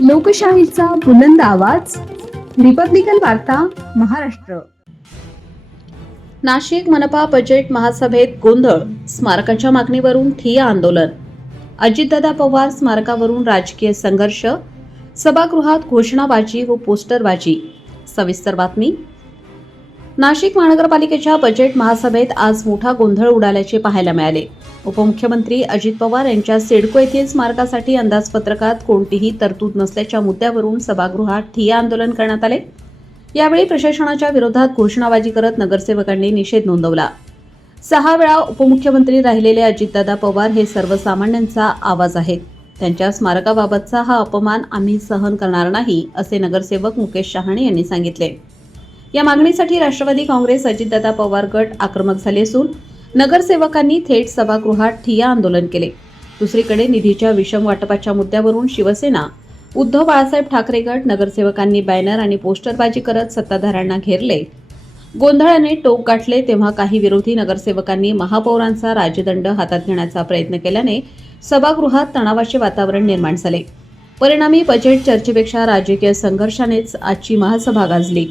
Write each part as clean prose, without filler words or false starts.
लोकशाहीचा बुलंद आवाज, रिपब्लिकन वार्ता, महाराष्ट्र. नाशिक मनपा बजेट महासभेत गोंधळ, स्मारकाच्या मागणीवरून ठिय्या आंदोलन. अजितदादा पवार स्मारकावरून राजकीय संघर्ष, सभागृहात घोषणाबाजी व पोस्टरबाजी. सविस्तर बातमी. नाशिक महानगरपालिकेच्या बजेट महासभेत आज मोठा गोंधळ उडाल्याचे पाहायला मिळाले. उपमुख्यमंत्री अजित पवार यांच्या सिडको येथील स्मारकासाठी अंदाजपत्रकात कोणतीही तरतूद नसल्याच्या मुद्द्यावरून सभागृहात ठिय्या आंदोलन करण्यात आले. यावेळी प्रशासनाच्या विरोधात घोषणाबाजी करत नगरसेवकांनी निषेध नोंदवला. 6 वेळा उपमुख्यमंत्री राहिलेले अजितदादा पवार हे सर्वसामान्यांचा आवाज आहेत. त्यांच्या स्मारकाबाबतचा हा अपमान आम्ही सहन करणार नाही, असे नगरसेवक मुकेश शहाणे यांनी सांगितले. या मागणीसाठी राष्ट्रवादी काँग्रेस, अजितदादा पवार गट आक्रमक झाले असून नगरसेवकांनी थेट सभागृहात ठिय्या आंदोलन केले. दुसरीकडे निधीच्या विषम वाटपाच्या मुद्द्यावरून शिवसेना, उद्धव बाळासाहेब ठाकरे गट नगरसेवकांनी बॅनर आणि पोस्टरबाजी करत सत्ताधाऱ्यांना घेरले. गोंधळाने टोक गाठले तेव्हा काही विरोधी नगरसेवकांनी महापौरांचा राजदंड हातात घेण्याचा प्रयत्न केल्याने सभागृहात तणावाचे वातावरण निर्माण झाले. परिणामी बजेट चर्चेपेक्षा राजकीय संघर्षानेच आजची महासभा गाजली.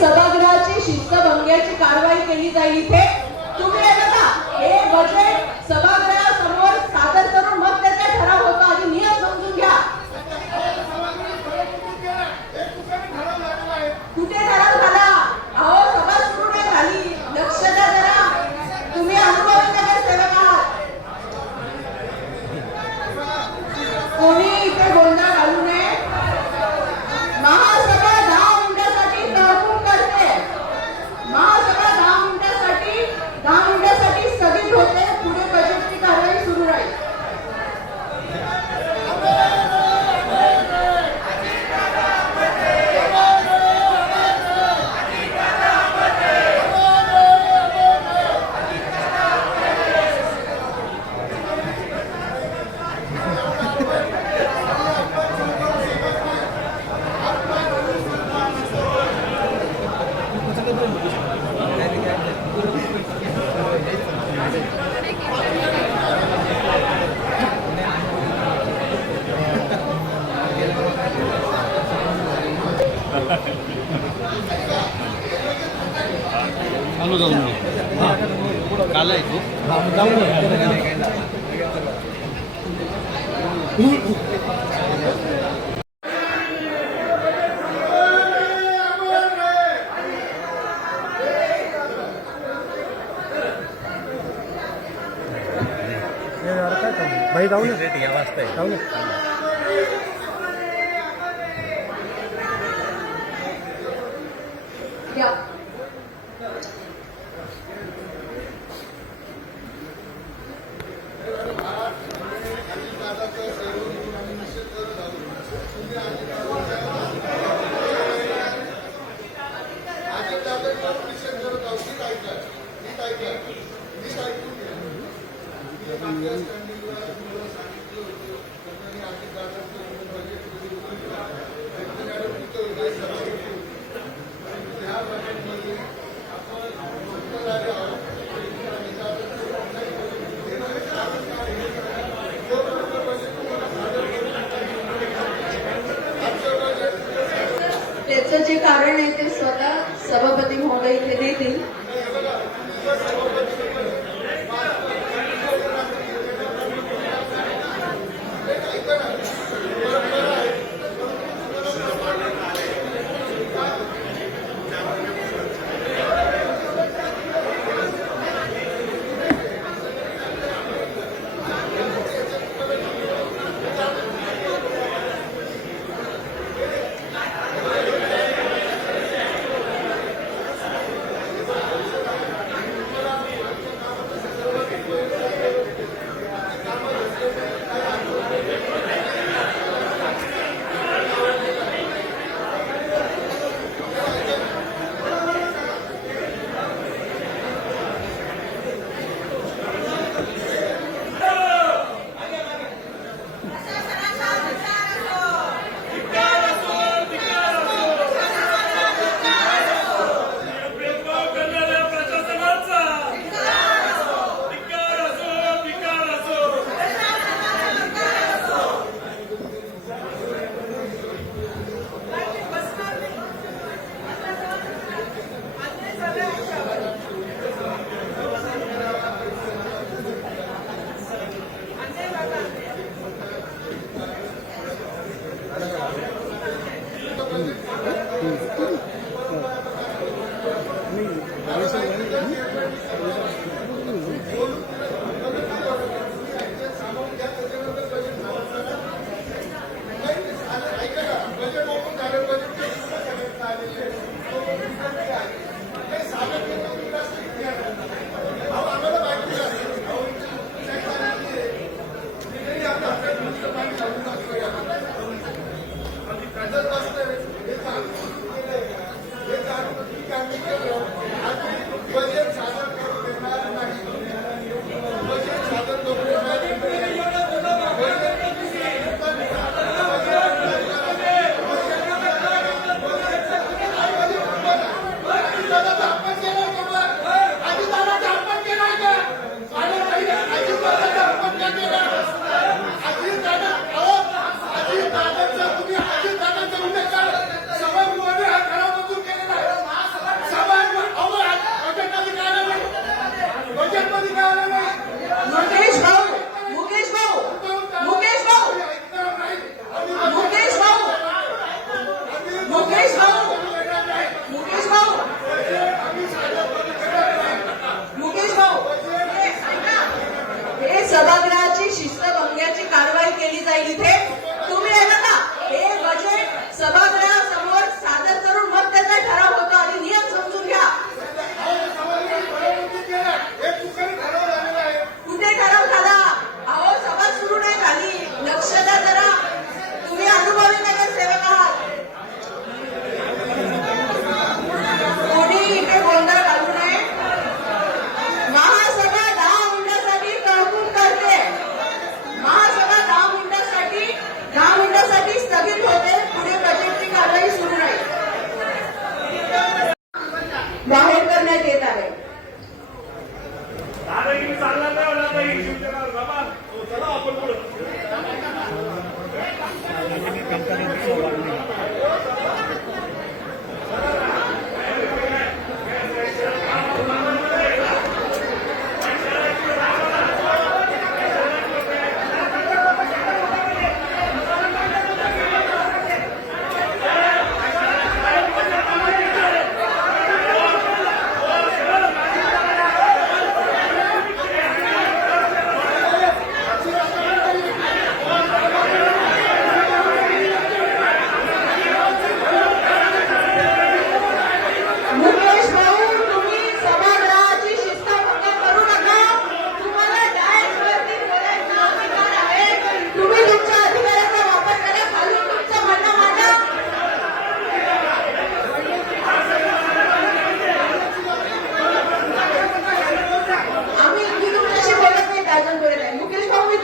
सभागृहाची शिस्तभंगाची कारवाई केली जाईल. इथे तुम्ही हे बजेट सभागृहासमोर सादर करून मग त्याचा ठराव होतो. आधी नियम समजून घ्या. कुठे ठराव झाला? अहो, सभा सुरू नाही झाली. लक्ष द्या जरा. तुम्ही अनुभवी नगरसेवक आहात. कोणी इथे गोंधळ घालू नये. महासभा 10 मिनिटांसाठी तहकूब करते. महासभा 10 मिनिटांसाठी स्थगित होते. पुढे बजेटची कारवाई सुरू राहील. चालू जाऊन काल आहे तू जाऊन भाई जाऊ ना या वाजता आहे जाऊ ना. त्याचं जे कारण आहे ते स्वतः सभापती महोदय इथे देतील.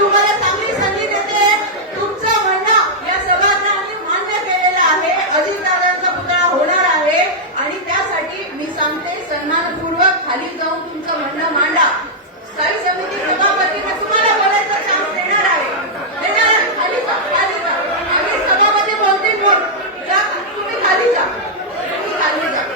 तुम्हाला चांगली संधी देते. तुमचं म्हणणं या सभागृहाने मान्य केलेलं आहे. अजितदादांचा पुतळा होणार आहे आणि त्यासाठी मी सांगते सन्मानपूर्वक खाली जाऊन तुमचं म्हणणं मांडा. स्थायी समिती सभापतीने तुम्हाला बोलायचा चान्स देणार आहे. खाली जा, खाली जा. आम्ही सभापती बोलतील बोल. जा, तुम्ही खाली जा. तुम्ही खाली जा.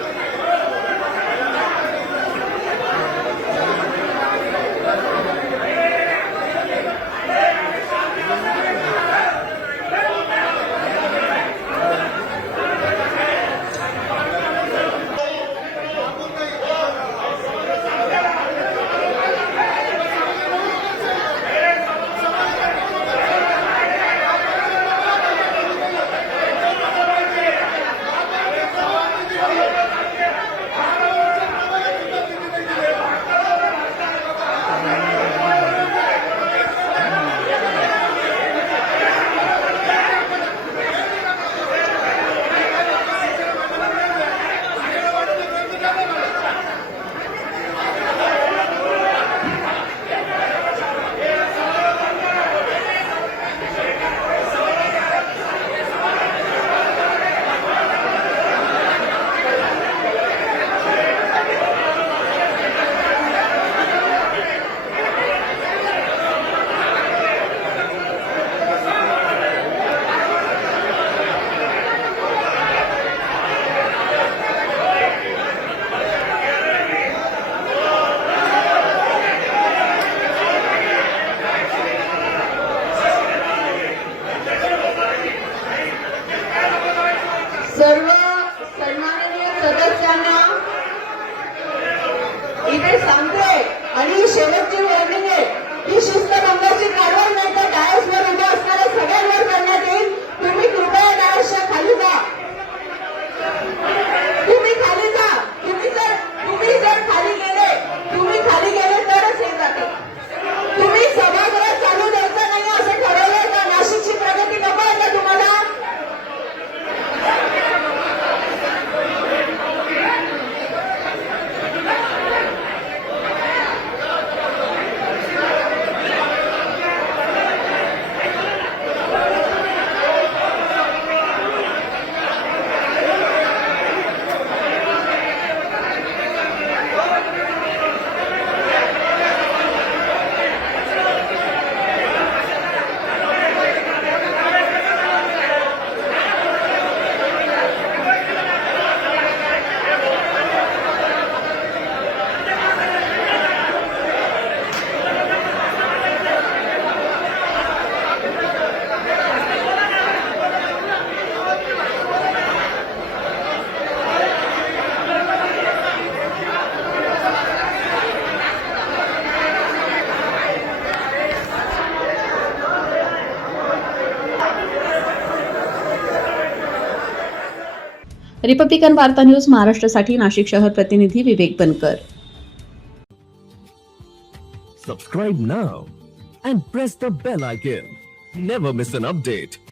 सर्व सन्माननीय सदस्यांना इथे सांगते आणि शेवटची वॉर्निंग आहे की शिस्तभंगाची कारवाई नाही तर डायसवर उभं असणाऱ्या सगळ्यांवर करण्यात येईल. तुम्ही कृपया डायसच्या खाली जा. तुम्ही खाली जा. तुम्ही जर खाली गेले तरच हे जाते. तुम्ही सभागृह चालू द्यायचं नाही असं ठरवलंय का? नाशिकची प्रगती नको आहे का तुम्हाला? रिपब्लिकन वार्ता न्यूज महाराष्ट्रासाठी नाशिक शहर प्रतिनिधी विवेक बनकर. Subscribe now and press the bell icon. Never miss an update.